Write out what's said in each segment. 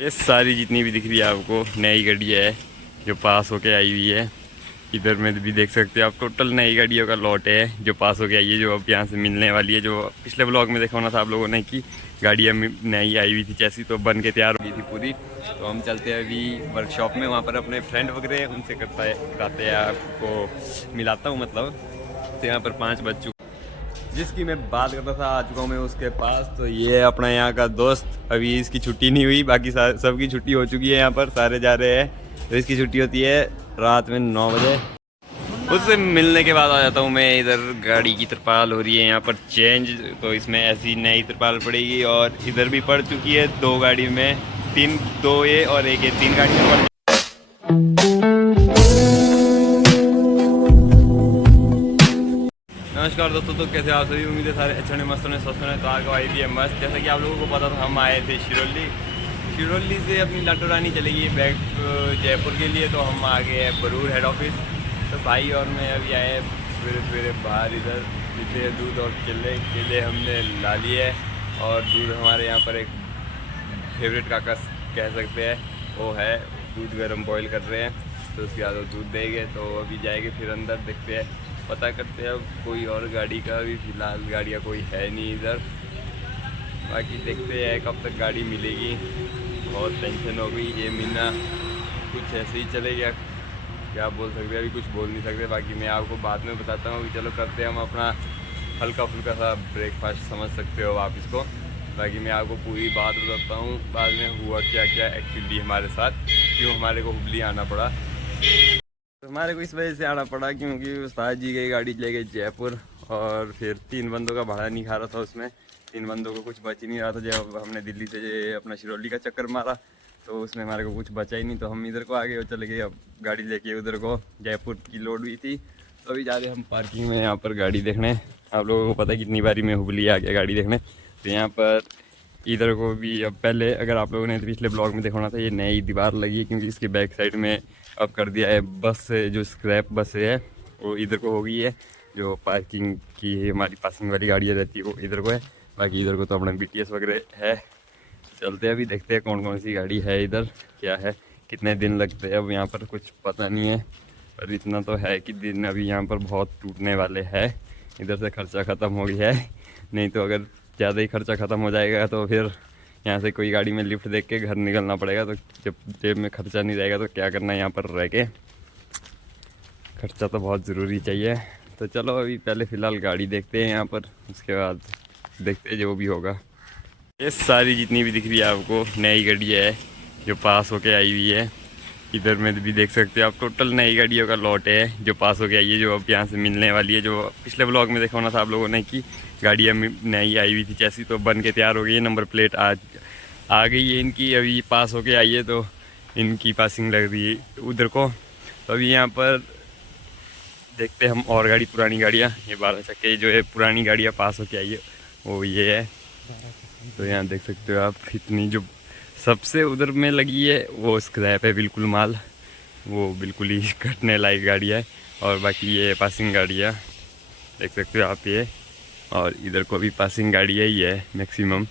ये सारी जितनी भी दिख रही है आपको नई गाड़ी है जो पास होके आई हुई है। इधर में भी देख सकते हो आप, टोटल नई गाड़ियों का लॉट है जो पास होके आई है, जो अब यहाँ से मिलने वाली है। जो पिछले ब्लॉग में देखा होना था आप लोगों ने कि गाड़ियाँ नई आई हुई थी जैसी, तो बन के तैयार हो गई थी पूरी। तो हम चलते हैं अभी वर्कशॉप में, वहाँ पर अपने फ्रेंड वगैरह उनसे कराते हैं, आपको मिलाता हूँ मतलब। तो यहाँ पर 5 बज चुके, जिसकी मैं बात करता था आ चुका हूँ मैं उसके पास। तो ये अपना यहाँ का दोस्त, अभी इसकी छुट्टी नहीं हुई, बाकी सबकी छुट्टी हो चुकी है, यहाँ पर सारे जा रहे हैं। तो इसकी छुट्टी होती है रात में 9 बजे। उससे मिलने के बाद आ जाता हूँ मैं इधर। गाड़ी की तरपाल हो रही है यहाँ पर चेंज, तो इसमें ऐसी नई तरपाल पड़ेगी। और इधर भी पड़ चुकी है 2 गाड़ी में, 3 2 ये और एक ये, 3 गाड़ी में पड़। नमस्कार दोस्तों, तो कैसे आप सभी? उम्मीद है सारे अच्छे होने, मस्त होने, स्वस्थ होने। तो आगे आई भी है मस्त। जैसा कि आप लोगों को पता था, हम आए थे शिरोली से अपनी लाटो रानी चलेगी बैक जयपुर के लिए। तो हम आ गए हैं बरूर हेड ऑफिस। तो भाई और मैं अभी आए सवेरे सवेरे बाहर, इधर पीते दूध और केले हमने ला लिए है। और दूध हमारे यहाँ पर एक फेवरेट काका कह सकते हैं, वो है दूध गर्म बॉईल कर रहे हैं। तो उसके बाद वो दूध देंगे। तो अभी जाएंगे फिर अंदर, देखते हैं, पता करते हैं। अब कोई और गाड़ी का भी फ़िलहाल गाड़ियाँ कोई है नहीं इधर। बाकी देखते हैं कब तक गाड़ी मिलेगी। बहुत टेंशन हो गई ये महीना, कुछ ऐसे ही चलेगा, क्या बोल सकते हैं, अभी कुछ बोल नहीं सकते। बाकी मैं आपको बाद में बताता हूँ। अभी चलो करते हैं हम अपना हल्का फुल्का सा ब्रेकफास्ट, समझ सकते हो आप इसको। बाकी मैं आपको पूरी बात बताता हूँ बाद में हुआ क्या क्या एक्चुअली हमारे साथ, क्यों हमारे को हुबली आना पड़ा। तो हमारे को इस वजह से आना पड़ा क्योंकि उस्ताद जी की गाड़ी ले गई जयपुर, और फिर 3 बंदों का भाड़ा नहीं खा रहा था उसमें। 3 बंदों को कुछ बच ही नहीं रहा था। जब हमने दिल्ली से अपना शिरौली का चक्कर मारा तो उसमें हमारे को कुछ बचा ही नहीं। तो हम इधर को आ गए और चले गए अब गाड़ी लेके उधर को। जयपुर की लोड हुई थी, तो अभी जा रहे हम पार्किंग में यहाँ पर गाड़ी देखने। आप लोगों को पता है कितनी बारी मैं हुबली आ गया गाड़ी देखने। तो यहाँ पर इधर को भी अब, पहले अगर आप लोगों ने पिछले ब्लॉग में देखा होना था, ये नई दीवार लगी है क्योंकि इसके बैक साइड में अब कर दिया है बस से, जो स्क्रैप बस है वो इधर को हो गई है। जो पार्किंग की हमारी पासिंग वाली गाड़ियाँ रहती है वो इधर को है। बाकी इधर को तो अपना BTS वगैरह है। चलते हैं अभी, देखते हैं कौन कौन सी गाड़ी है इधर, क्या है, कितने दिन लगते हैं। अब यहाँ पर कुछ पता नहीं है, पर इतना तो है कि दिन अभी यहाँ पर बहुत टूटने वाले हैं। इधर से खर्चा ख़त्म हो गया है, नहीं तो अगर ज़्यादा ही खर्चा ख़त्म हो जाएगा तो फिर यहाँ से कोई गाड़ी में लिफ्ट देख के घर निकलना पड़ेगा। तो जब जेब में खर्चा नहीं रहेगा तो क्या करना है यहाँ पर रह के। खर्चा तो बहुत ज़रूरी चाहिए। तो चलो अभी पहले फ़िलहाल गाड़ी देखते हैं यहाँ पर, उसके बाद देखते हैं जो भी होगा। ये सारी जितनी भी दिख रही है आपको नई गाड़ी है जो पास होके आई हुई है। इधर में भी देख सकते हो आप, टोटल नई गाड़ियों का लॉट है जो पास होके आई है, जो अब यहाँ से मिलने वाली है। जो पिछले ब्लॉग में देखा होना था आप लोगों ने कि गाड़ियाँ नई आई हुई थी जैसी, तो बन के तैयार हो गई है। नंबर प्लेट आज आ गई है इनकी, अभी पास होके आई है। तो इनकी पासिंग लग रही है उधर को। तो अभी यहाँ पर देखते हैं हम और गाड़ी, पुरानी गाड़ियाँ, ये 12 चक्के जो है पुरानी गाड़ियाँ पास होके आई है वो ये है। तो यहाँ देख सकते हो आप, इतनी जो सबसे उधर में लगी है वो स्क्रैप है बिल्कुल माल, वो बिल्कुल ही कटने लायक गाड़ी है। और बाकी ये पासिंग गाड़ियाँ देख सकते हो आप ये, और इधर को भी पासिंग गाड़ी है ये मैक्सिमम।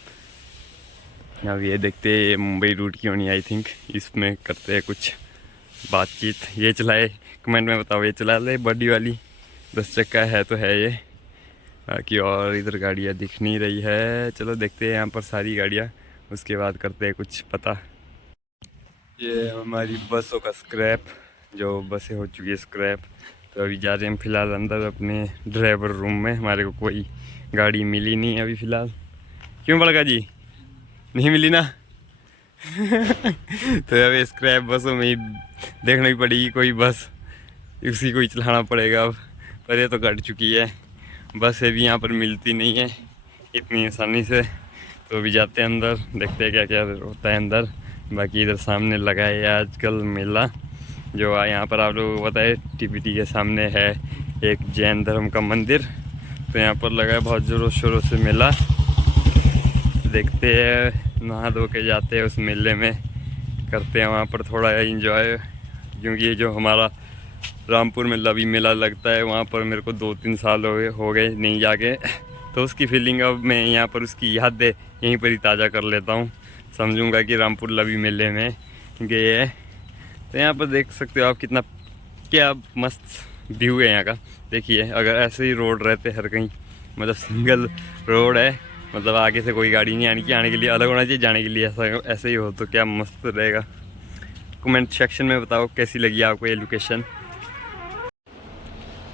अब ये देखते हैं मुंबई रूट की होनी आई थिंक, इसमें करते हैं कुछ बातचीत। ये चलाए कमेंट में बताओ, ये चला ले बड़ी वाली 10 चक्का है तो है ये। बाकी और इधर गाड़ियाँ दिख नहीं रही है। चलो देखते हैं यहाँ पर सारी गाड़ियाँ, उसके बाद करते हैं कुछ पता। ये हमारी बसों का स्क्रैप, जो बसें हो चुकी है स्क्रैप। तो अभी जा रहे हैं हम फ़िलहाल अंदर अपने ड्राइवर रूम में। हमारे को कोई गाड़ी मिली नहीं अभी फ़िलहाल। क्यों बड़का जी, नहीं मिली ना? तो अभी स्क्रैप बसों में ही देखनी पड़ेगी कोई बस, उसी को ही चलाना पड़ेगा अब। पर ये तो कट चुकी है, बसें भी यहाँ पर मिलती नहीं है इतनी आसानी से। तो अभी जाते हैं अंदर, देखते हैं क्या क्या होता है अंदर। बाकी इधर सामने लगा है आजकल मेला, जो यहाँ पर आप लोगों को पता है TPT के सामने है एक जैन धर्म का मंदिर। तो यहाँ पर लगा है बहुत ज़ोरों शोरों से मेला। देखते हैं, नहा धो के जाते हैं उस मेले में, करते हैं वहाँ पर थोड़ा एंजॉय। क्योंकि ये जो हमारा रामपुर में लवी मेला लगता है, वहाँ पर मेरे को 2-3 साल हो गए नहीं जाके। तो उसकी फीलिंग अब मैं यहाँ पर उसकी यादें यहीं पर ही ताज़ा कर लेता हूँ। समझूंगा कि रामपुर लवी मेले में गए हैं। तो यहाँ पर देख सकते हो आप कितना क्या मस्त व्यू है यहाँ का। देखिए अगर ऐसे ही रोड रहते हर कहीं, मतलब सिंगल रोड है, मतलब आगे से कोई गाड़ी नहीं आने की, आने के लिए अलग होना चाहिए, जाने के लिए ऐसे ही हो तो क्या मस्त रहेगा। कमेंट सेक्शन में बताओ कैसी लगी आपको ये लोकेशन।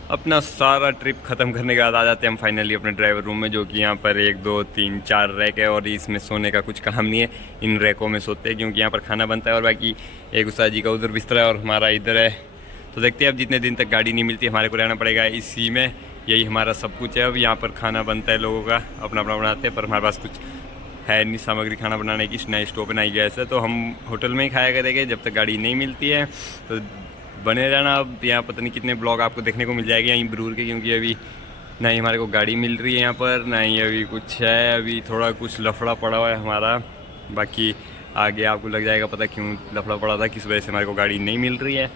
अपना सारा ट्रिप ख़त्म करने के बाद आ जाते हैं हम फाइनली अपने ड्राइवर रूम में, जो कि यहाँ पर 1 2 3 4 रैक है और इसमें सोने का कुछ काम नहीं है। इन रैकों में सोते हैं क्योंकि यहाँ पर खाना बनता है और बाकी एक उस्ताद जी का उधर बिस्तर है और हमारा इधर है। तो देखते हैं अब जितने दिन तक गाड़ी नहीं मिलती हमारे को रहना पड़ेगा इसी में, यही हमारा सब कुछ है। अब यहाँ पर खाना बनता है लोगों का, अपना अपना बनाते हैं, पर हमारे पास कुछ है नहीं सामग्री खाना बनाने की, नई स्टोव पे नई गैस है, तो हम होटल में ही खाया करेंगे जब तक गाड़ी नहीं मिलती है। तो बने रहना। अब यहाँ पता नहीं कितने ब्लॉग आपको देखने को मिल जाएंगे यहीं ब्रूर के, क्योंकि अभी ना ही हमारे को गाड़ी मिल रही है यहाँ पर, ना ही अभी कुछ है, अभी थोड़ा कुछ लफड़ा पड़ा हुआ है हमारा। बाकी आगे आपको लग जाएगा पता क्यों लफड़ा पड़ा था, किस वजह से हमारे को गाड़ी नहीं मिल रही है।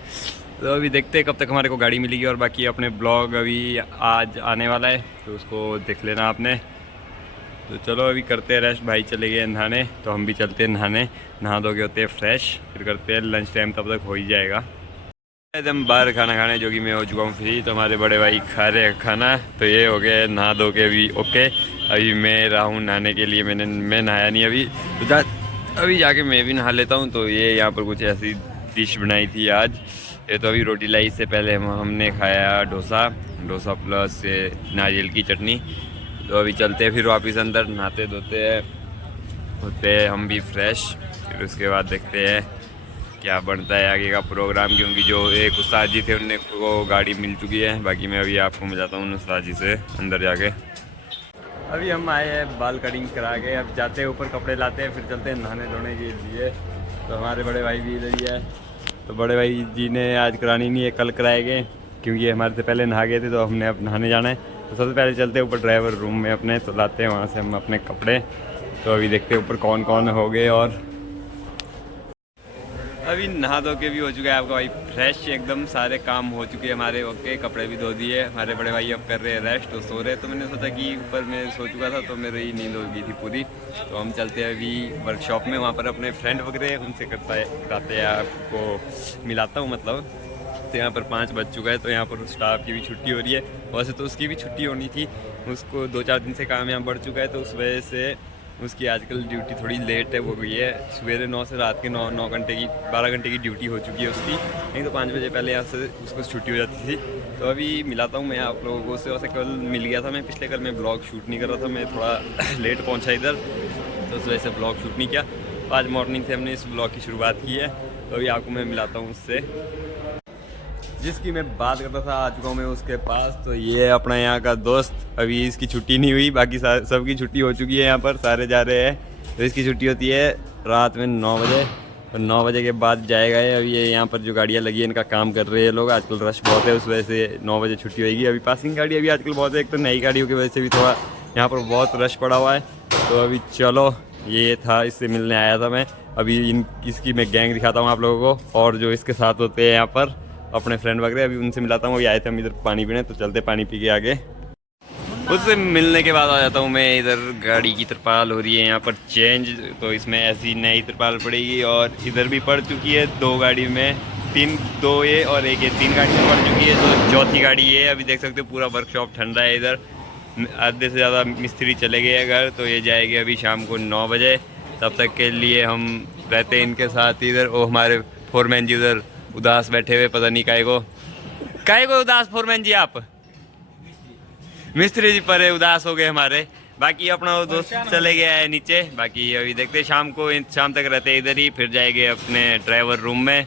तो अभी देखते हैं कब तक हमारे को गाड़ी मिलेगी। और बाकी अपने ब्लॉग अभी आज आने वाला है तो उसको देख लेना आपने। तो चलो अभी करते हैं रेस्ट, भाई चले गए नहाने तो हम भी चलते हैं नहाने, नहा धो के होते हैं फ्रेश, फिर करते हैं लंच टाइम, तब तक हो ही जाएगा। एकदम बाहर खाना खाने, जो कि मैं हो चुका हूँ फ्री। तो हमारे बड़े भाई खा रहे हैं खाना, तो ये हो गया नहा धो के अभी ओके। अभी मैं रहा हूँ नहाने के लिए, मैं नहाया नहीं अभी, तो अभी जाके मैं भी नहा लेता हूँ। तो ये यहाँ पर कुछ ऐसी डिश बनाई थी आज। ये तो अभी रोटी लाई, इससे पहले हमने खाया डोसा प्लस नारियल की चटनी। तो अभी चलते हैं फिर वापस अंदर, नहाते धोते हैं, होते हैं हम भी फ्रेश, फिर उसके बाद देखते हैं क्या बनता है आगे का प्रोग्राम। क्योंकि जो एक उस्ताद जी थे उन्हें को गाड़ी मिल चुकी है, बाकी मैं अभी आपको मिलाता हूँ उस्ताद जी से अंदर जाके। अभी हम आए हैं बाल कटिंग करा के, अब जाते हैं ऊपर कपड़े लाते हैं, फिर चलते हैं नहाने धोने के लिए। तो हमारे बड़े भाई भी इधर ही है। तो बड़े भाई जी ने आज करानी नहीं है, कल कराएंगे, क्योंकि हमारे से पहले नहा गए थे, तो हमने अब नहाने जाना है। तो सबसे पहले चलते हैं ऊपर ड्राइवर रूम में अपने, तो लाते हैं वहाँ से हम अपने कपड़े। तो अभी देखते हैं ऊपर कौन कौन हो गए। और अभी नहा धो के भी हो चुका है आपका भाई फ्रेश, एकदम सारे काम हो चुके हैं हमारे ओके, कपड़े भी धो दिए। हमारे बड़े भाई अब कर रहे हैं रेस्ट, तो सो रहे। तो मैंने सोचा कि ऊपर मैं सो चुका था तो मेरी नींद हो गई थी पूरी। तो हम चलते हैं अभी वर्कशॉप में, वहाँ पर अपने फ्रेंड वगैरह उनसे कराते हैं, आपको मिलाता हूँ मतलब। तो यहाँ पर 5 बज चुका है, तो यहाँ पर स्टाफ की भी छुट्टी हो रही है। वैसे तो उसकी भी छुट्टी होनी थी, उसको 2-4 दिन से काम यहाँ बढ़ चुका है, तो उस वजह से उसकी आजकल ड्यूटी थोड़ी लेट है, वो गई है सवेरे 9 से रात के 9 घंटे की 12 घंटे की ड्यूटी हो चुकी है उसकी। नहीं तो 5 बजे पहले यहाँ से उसको छुट्टी हो जाती थी। तो अभी मिलाता हूँ मैं आप लोगों से। वैसे कल मिल गया था मैं, पिछले कल मैं ब्लॉग शूट नहीं कर रहा था, मैं थोड़ा लेट पहुँचा इधर, तो उस वजह से ब्लॉग शूट नहीं किया। तो आज मॉर्निंग से हमने इस ब्लॉग की शुरुआत की है। तो अभी आपको मैं मिलाता हूँ उससे जिसकी मैं बात करता था। आ चुका हूँ मैं उसके पास। तो ये अपना यहाँ का दोस्त, अभी इसकी छुट्टी नहीं हुई, बाकी सबकी छुट्टी हो चुकी है, यहाँ पर सारे जा रहे हैं। तो इसकी छुट्टी होती है रात में 9 बजे, तो 9 बजे के बाद जाएगा ये। अभी ये यहाँ पर जो गाड़ियाँ लगी है इनका काम कर रहे हैं लोग, आजकल रश बहुत है, उस वजह से 9 बजे छुट्टी होगी। अभी पासिंग गाड़ी अभी आजकल बहुत है, एक तो नई गाड़ियों की वजह से भी थोड़ा यहाँ पर बहुत रश पड़ा हुआ है। तो अभी चलो, ये था, इससे मिलने आया था मैं। अभी इसकी मैं गैंग दिखाता हूँ आप लोगों को, और जो इसके साथ होते हैं यहाँ पर अपने फ्रेंड वगैरह, अभी उनसे मिलाता हूँ। अभी आए थे हम इधर पानी पीने, तो चलते पानी पी के आगे। उससे मिलने के बाद आ जाता हूँ मैं इधर। गाड़ी की तिरपाल हो रही है यहाँ पर चेंज, तो इसमें ऐसी नई तिरपाल पड़ेगी। और इधर भी पड़ चुकी है 2 गाड़ी में, 2 ये और एक ये, 3 गाड़ी में पड़ चुकी है, तो चौथी गाड़ी ये। अभी देख सकते हो पूरा वर्कशॉप ठंडा है इधर, आधे से ज़्यादा मिस्त्री चले गए घर। तो ये जाएगी अभी शाम को 9 बजे, तब तक के लिए हम रहते हैं इनके साथ इधर। वो हमारे फोरमैन जी उधर उदास बैठे हुए, पता नहीं काहे को उदास फोरमैन जी, आप मिस्त्री जी पर उदास हो गए हमारे। बाकी अपना वो दोस्त चले गया है नीचे। बाकी अभी देखते शाम तक रहते हैं इधर ही, फिर जाएंगे अपने ड्राइवर रूम में।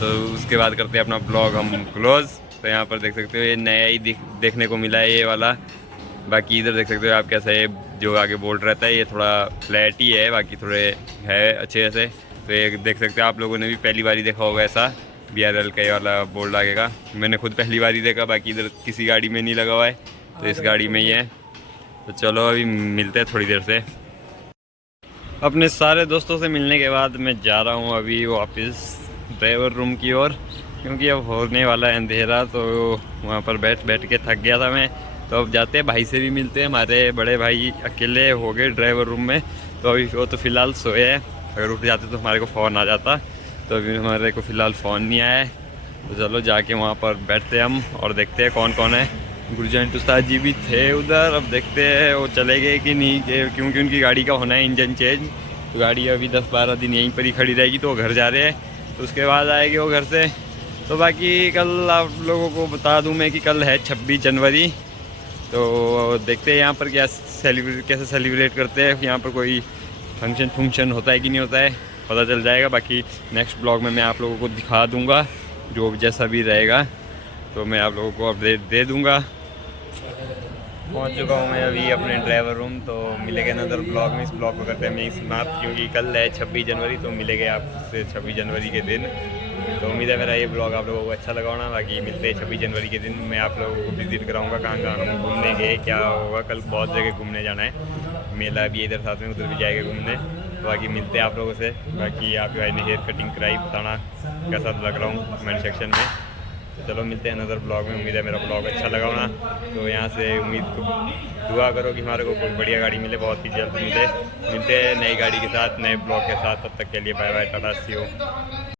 तो उसके बाद करते हैं अपना ब्लॉग हम क्लोज। तो यहाँ पर देख सकते हो ये नया ही देखने को मिला है ये वाला। बाकी इधर देख सकते हो आप कैसा है, जो आगे बोल्ट रहता है ये थोड़ा फ्लैट ही है, बाकी थोड़े है अच्छे से। तो ये देख सकते हो आप लोगों ने भी पहली बार ही देखा होगा ऐसा BRL का ये वाला बोर्ड लगेगा। मैंने खुद पहली बार ही देखा, बाकी इधर किसी गाड़ी में नहीं लगा हुआ है, तो इस गाड़ी में ही है। तो चलो अभी मिलते हैं थोड़ी देर से। अपने सारे दोस्तों से मिलने के बाद मैं जा रहा हूँ अभी वापस ड्राइवर रूम की ओर, क्योंकि अब होने वाला है अंधेरा। तो वहाँ पर बैठ के थक गया था मैं। तो अब जाते हैं, भाई से भी मिलते हैं। हमारे बड़े भाई अकेले हो गए ड्राइवर रूम में, तो अभी वो तो फ़िलहाल सोए हैं। अगर उठ जाते तो हमारे को फ़ोन आ जाता। तो अभी हमारे को फ़िलहाल फ़ोन नहीं आया है। तो चलो जाके वहाँ पर बैठते हैं हम और देखते हैं कौन कौन है। गुरजंट उस्ताद जी भी थे उधर, अब देखते हैं वो चले गए कि नहीं, क्योंकि उनकी गाड़ी का होना है इंजन चेंज। तो गाड़ी अभी 10-12 दिन यहीं पर ही खड़ी रहेगी, तो वो घर जा रहे हैं, तो उसके बाद आएगी वो घर से। तो बाकी कल आप लोगों को बता दूं मैं कि कल है 26 जनवरी। तो देखते हैं यहाँ पर कैसे सेलिब्रेट करते हैं, यहाँ पर कोई फंक्शन होता है कि नहीं होता है, पता चल जाएगा। बाकी नेक्स्ट ब्लॉग में मैं आप लोगों को दिखा दूँगा, जो जैसा भी रहेगा तो मैं आप लोगों को अपडेट दे दूँगा। पहुंच चुका हूँ मैं अभी अपने ड्राइवर रूम। तो मिलेंगे नज़र ब्लॉग में। इस ब्लॉग को करते हैं मैं समाप्त, क्योंकि कल है 26 जनवरी, तो मिलेंगे आपसे 26 जनवरी के दिन। तो उम्मीद है मेरा ये ब्लॉग आप लोगों को अच्छा लगा होना। बाकी मिलते हैं 26 जनवरी के दिन। मैं आप लोगों को विजिट कराऊंगा कहाँ कहाँ हम घूमने गए, क्या होगा। कल बहुत जगह घूमने जाना है, मेला भी इधर साथ में, उधर भी जाएगा घूमने। तो बाकी मिलते हैं आप लोगों से। बाकी आप भाई ने हेयर कटिंग कराई, बताना कैसा लग रहा हूँ कमेंट सेक्शन में। तो चलो मिलते हैं नज़र ब्लॉग में। उम्मीद है मेरा ब्लॉग अच्छा लगा होना। तो यहाँ से उम्मीद को दुआ करो कि हमारे को कोई बढ़िया गाड़ी मिले, बहुत ही जल्द मिलते हैं नई गाड़ी के साथ, नए ब्लॉग के साथ। तब तक के लिए bye bye, tata, see you.